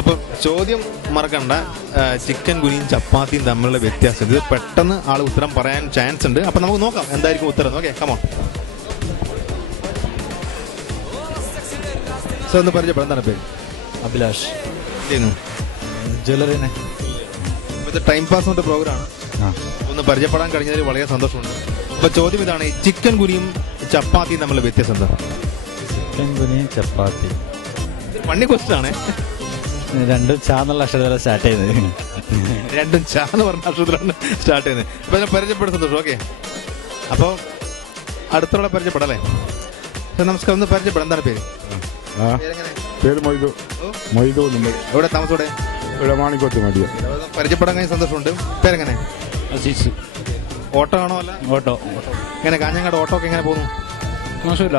അപ്പൊ ചോദ്യം മറക്കണ്ട, ചിക്കൻ കുനിയും ചപ്പാത്തിയും തമ്മിലുള്ള വ്യത്യാസം. ഇത് പെട്ടെന്ന് ആൾ ഉത്തരം പറയാൻ ചാൻസ് ഉണ്ട്. അപ്പൊ നമുക്ക് നോക്കാം എന്തായിരിക്കും ഉത്തരം. Okay, come on. സോ ഒന്ന് പരിചയപ്പെടാം, എന്താണ് പേര്? അഭിലാഷ്. ചെയ്യുന്നു ജ്വല്ലറിനെ. ഇത് ടൈം പാസ് കൊണ്ട് പ്രോഗ്രാമാണ്. ഒന്ന് പരിചയപ്പെടാൻ കഴിഞ്ഞതിൽ വളരെ സന്തോഷമുണ്ട്. അപ്പൊ ചോദ്യം ഇതാണ്, ചിക്കൻ കുനിയും ചപ്പാത്തിയും തമ്മിലുള്ള വ്യത്യാസം എന്താ? ചിക്കൻ കുനിയും ചപ്പാത്തി പണി ക്വസ്റ്റ്യൻ ആണ്. രണ്ടും ചാന്നുള്ള അക്ഷരത്തിലാണ് സ്റ്റാർട്ട് ചെയ്യുന്നത്. രണ്ടും ചാന്ന് പറഞ്ഞ അക്ഷരത്തിലാണ് സ്റ്റാർട്ട് ചെയ്യുന്നത്. അപ്പൊ അതിനെ പരിചയപ്പെടുന്ന സന്തോഷം. ഓക്കെ, അപ്പൊ അടുത്തുള്ള പരിചയപ്പെടല്ലേ? നമസ്കാരം, ഒന്ന് പരിചയപ്പെടാം, എന്താണ് പേര്? പേര് മൊയ്തു. മൊയ്തു. എവിടെ താമസോടെ? ഇവിടെ മാണിക്കോത്ത് മതിയോ. പരിചയപ്പെടാൻ കഴിഞ്ഞ സന്തോഷമുണ്ട്. പേരെങ്ങനെ? അസീസ്. ഓട്ടോ ആണോ? അല്ല, ഓട്ടോ. എങ്ങനെ കാഞ്ഞങ്ങാട് ഓട്ടോ ഒക്കെ എങ്ങനെ പോകുന്നു? മോശമില്ല.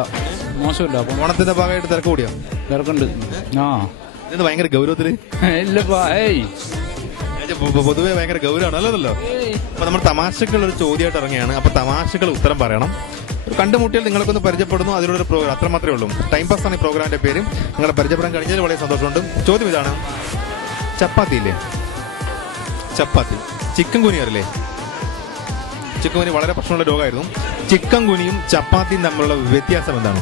ഓണത്തിന്റെ ഭാഗമായിട്ട് തിരക്ക് കൂടിയോ? തിരക്കുണ്ട്. ഇത് ഭയങ്കര ഗൗരവത്തില് പൊതുവെ ഭയങ്കര ഗൗരവമാണ് അല്ലതല്ലോ. അപ്പൊ നമ്മൾ തമാശക്കുള്ള ഒരു ചോദ്യമായിട്ട് ഇറങ്ങിയാണ്. അപ്പൊ തമാശകൾ ഉത്തരം പറയണം. ഒരു കണ്ടുമുട്ടിയാൽ നിങ്ങൾക്കൊന്ന് പരിചയപ്പെടുന്നു, അതിലൂടെ പ്രോഗ്രാം, അത്ര മാത്രമേ ഉള്ളൂ. ടൈം പാസ് ആണ് ഈ പ്രോഗ്രാമിന്റെ പേര്. നിങ്ങളെ പരിചയപ്പെടാൻ കഴിഞ്ഞാൽ വളരെ സന്തോഷമുണ്ട്. ചോദ്യം ഇതാണ്, ചപ്പാത്തി ഇല്ലേ, ചപ്പാത്തി, ചിക്കൻ കുനി അറിയില്ലേ? ചിക്കൻ കുനി വളരെ പ്രശ്നമുള്ള രോഗമായിരുന്നു. ചിക്കൻ കുനിയും ചപ്പാത്തിയും തമ്മിലുള്ള വ്യത്യാസം എന്താണ്?